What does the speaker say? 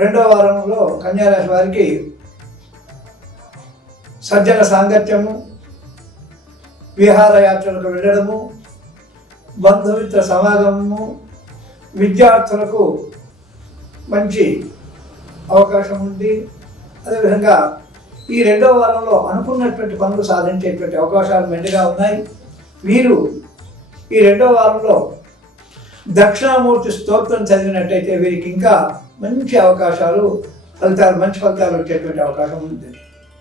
రెండో వారంలో కన్యారాశి వారికి సజ్జన సాంగత్యము, విహారయాత్రలకు వెళ్ళడము, బంధుమిత్ర సమాగమము, విద్యార్థులకు మంచి అవకాశం ఉంది. అదేవిధంగా ఈ రెండో వారంలో అనుకున్నటువంటి పనులు సాధించేటువంటి అవకాశాలు మెండుగా ఉన్నాయి. వీరు ఈ రెండో వారంలో దక్షిణామూర్తి స్తోత్రం చదివినట్టయితే వీరికి ఇంకా మంచి అవకాశాలు, మంచి ఫలితాలు వచ్చేటువంటి అవకాశం ఉంది.